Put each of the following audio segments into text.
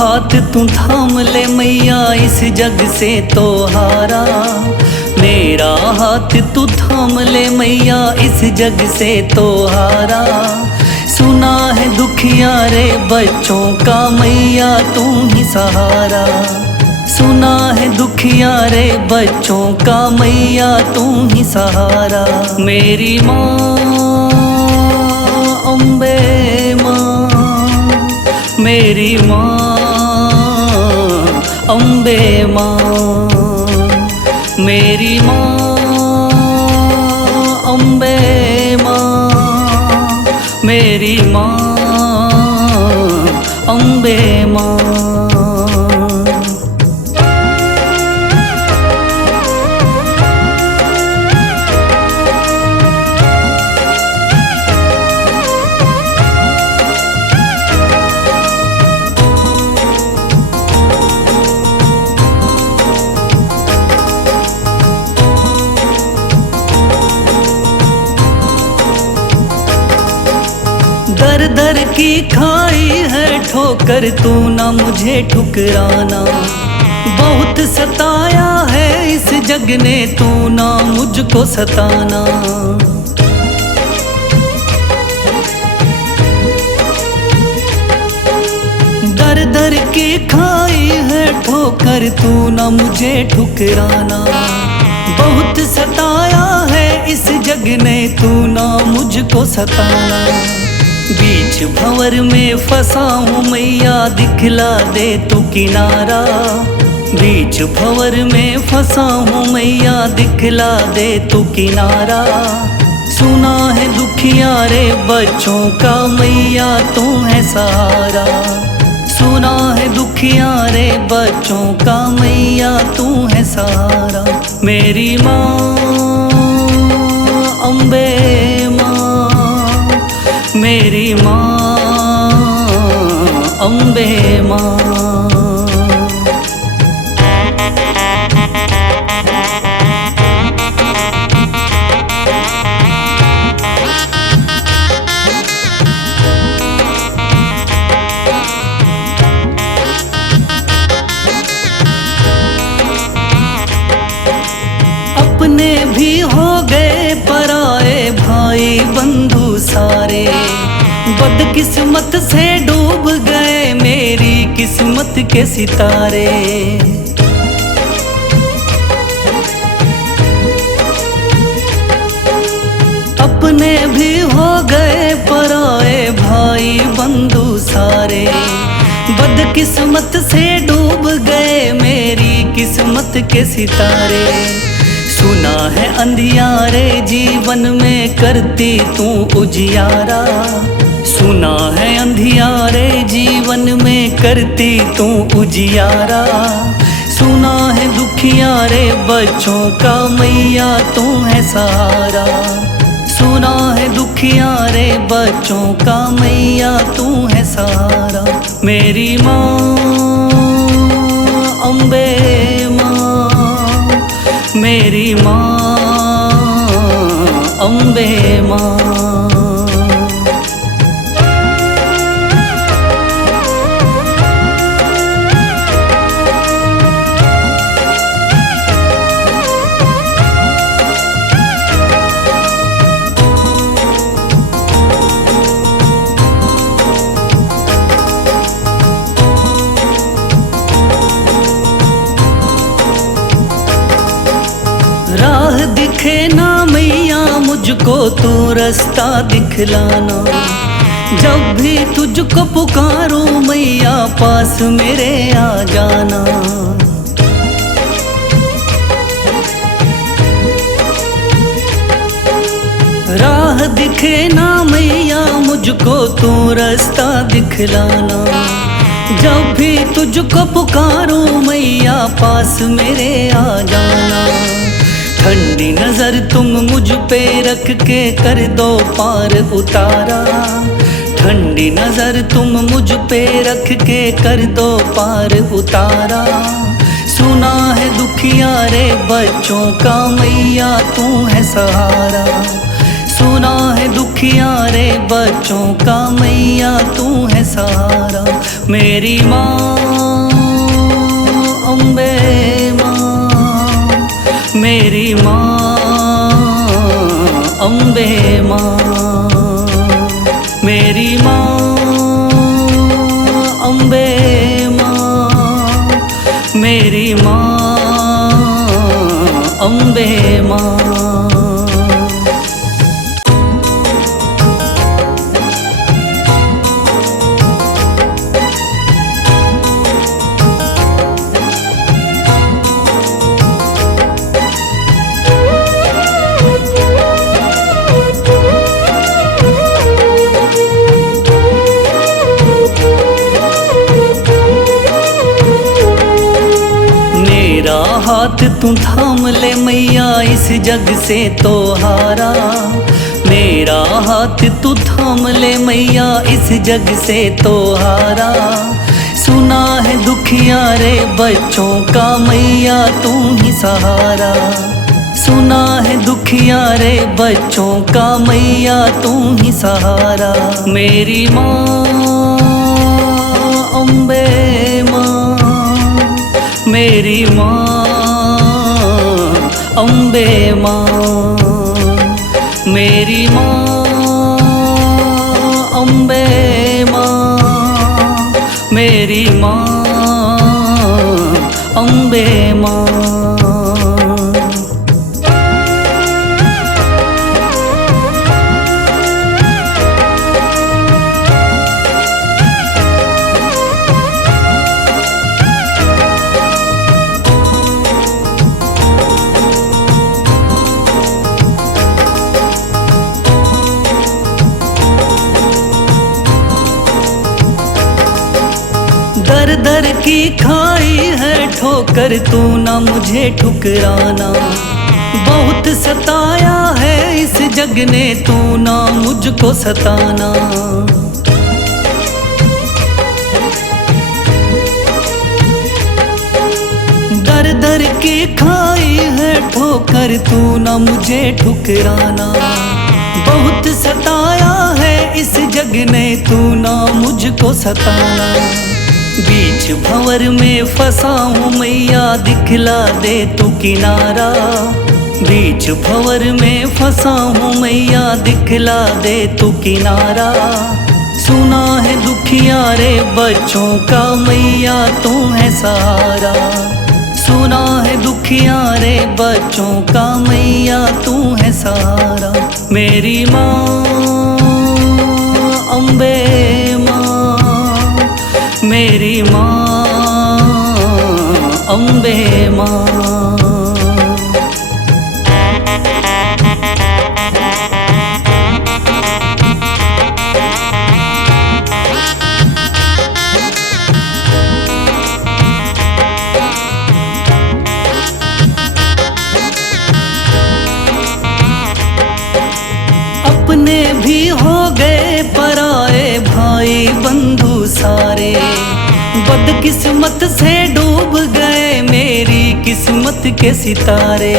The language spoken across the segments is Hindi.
हाथ तू थाम ले मैया इस जग से तो हारा। मेरा हाथ तू थाम ले मैया इस जग से तो हारा। सुना है दुखिया रे बच्चों का मैया तू ही सहारा। सुना है दुखिया रे बच्चों का मैया तू ही सहारा। मेरी माँ अम्बे माँ, मेरी माँ अम्बे माँ, मेरी माँ अम्बे माँ, मेरी माँ अम्बे माँ। दर दर की खाई है ठोकर तू ना मुझे ठुकराना। बहुत सताया है इस जग ने तू ना मुझको सताना। दर दर की खाई है ठोकर तू ना मुझे ठुकराना। बहुत सताया है इस जग ने तू ना मुझको सताना। बीच भंवर में फंसा हूँ मैया दिखला दे तू किनारा। बीच भंवर में फंसा हूँ मैया दिखला दे तू किनारा। सुना है दुखिया रे बच्चों का मैया तू है सहारा। सुना है दुखिया रे बच्चों का मैया तू है सहारा। मेरी माँ अम्बे माँ, मेरी माँ अम्बे माँ। अपने भी हो गए पराए भाई बंधु सारे। बदकिस्मत से डूब गए मेरी किस्मत के सितारे। अपने भी हो गए पराए भाई बंधु सारे। बदकिस्मत से डूब गए मेरी किस्मत के सितारे। सुना है अंधियारे जीवन में करती तू उजियारा। सुना है अंधियारे जीवन में करती तू उजियारा। सुना है दुखिया रे बच्चों का मैया तू है सहारा। सुना है दुखिया रे बच्चों का मैया तू है सहारा। मेरी माँ अम्बे माँ, मेरी माँ अम्बे माँ। राह दिखे ना मैया मुझको तू रास्ता दिखलाना। जब भी तुझको पुकारूं मैया पास मेरे आ जाना। राह दिखे ना मैया मुझको तू रास्ता दिखलाना। जब भी तुझको पुकारूं मैया पास मेरे आ जाना। ठंडी नजर तुम मुझ पे रख के कर दो पार उतारा। ठंडी नजर तुम मुझ पे रख के कर दो पार उतारा। सुना है दुखिया रे बच्चों का मैया तू है सहारा। सुना है दुखिया रे बच्चों का मैया तू है सहारा। मेरी माँ अम्बे माँ मेरी माँ, अम्बे माँ मेरी माँ, अम्बे माँ मेरी माँ, अम्बे माँ। मेरा हाथ तू थाम ले मैया, इस जग से तो हारा। मेरा हाथ तू थाम ले मैया, इस जग से तो हारा। सुना है दुखियारे बच्चों का मैया तू ही सहारा। सुना है दुखियारे बच्चों का मैया तू ही सहारा। मेरी माँ अम्बे माँ, मेरी माँ अम्बे माँ, मेरी माँ अम्बे माँ, मेरी माँ अम्बे माँ। दर दर की खाई है ठोकर, तू ना मुझे ठुकराना। बहुत सताया है इस जग ने, तू ना मुझको सताना। दर दर की खाई है ठोकर, तू ना मुझे ठुकराना। बहुत सताया है इस जग ने, तू ना मुझको सताना। बीच भंवर में फंसा हूँ मैया, दिखला दे तू किनारा। बीच भंवर में फंसा हूँ मैया, दिखला दे तू किनारा। सुना है दुखियारे बच्चों का मैया तू है सहारा। सुना है दुखियारे बच्चों का मैया तू है सहारा। मेरी माँ अम्बे माँ, मेरी माँ अम्बे माँ। अपने भी हो गए पराए भाई बंधु सारे। बदकिस्मत से डूब गए मेरी किस्मत के सितारे।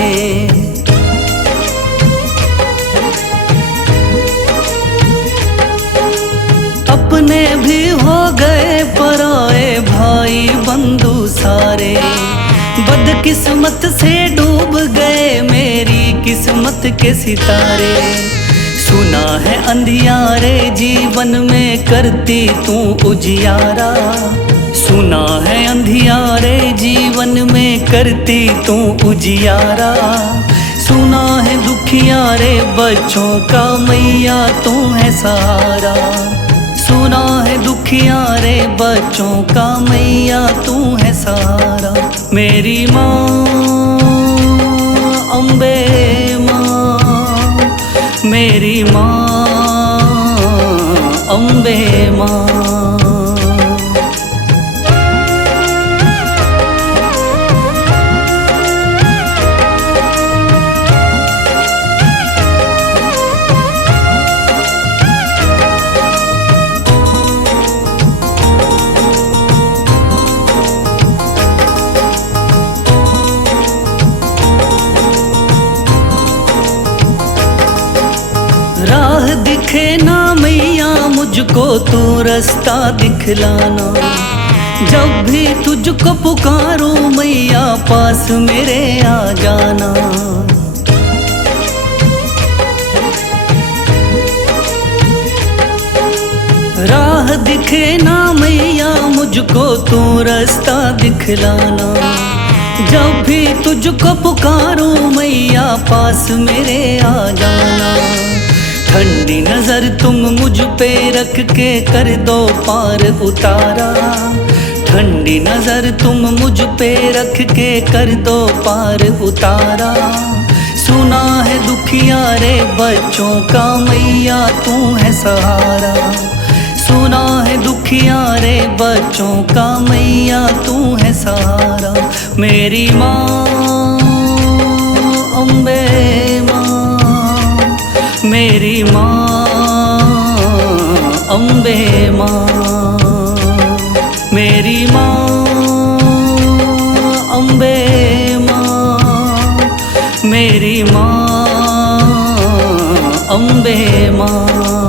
अपने भी हो गए पराए भाई बंधु सारे। बदकिस्मत से डूब गए मेरी किस्मत के सितारे। सुना है अंधियारे जीवन में करती तू उजियारा। सुना है अंधियारे जीवन में करती तू उजियारा। सुना है दुखियारे बच्चों का मैया तू है सहारा। सुना है दुखियारे बच्चों का मैया तू है सहारा। मेरी माँ अम्बे माँ, मेरी माँ अम्बे माँ। राह दिखे ना मैया मुझको तू रास्ता दिखलाना। जब भी तुझको पुकारूं मैया पास मेरे आ जाना। राह दिखे ना मैया मुझको तू रास्ता दिखलाना। जब भी तुझको पुकारूं मैया पास मेरे आ जाना। ठंडी नजर तुम मुझ पे रख के कर दो पार उतारा। ठंडी नजर तुम मुझ पे रख के कर दो पार उतारा। सुना है दुखिया रे बच्चों का मैया तू है सहारा। सुना है दुखिया रे बच्चों का मैया तू है सहारा। मेरी माँ अम्बे माँ, मेरी माँ अम्बे माँ, मेरी माँ अम्बे माँ, मेरी माँ अम्बे माँ।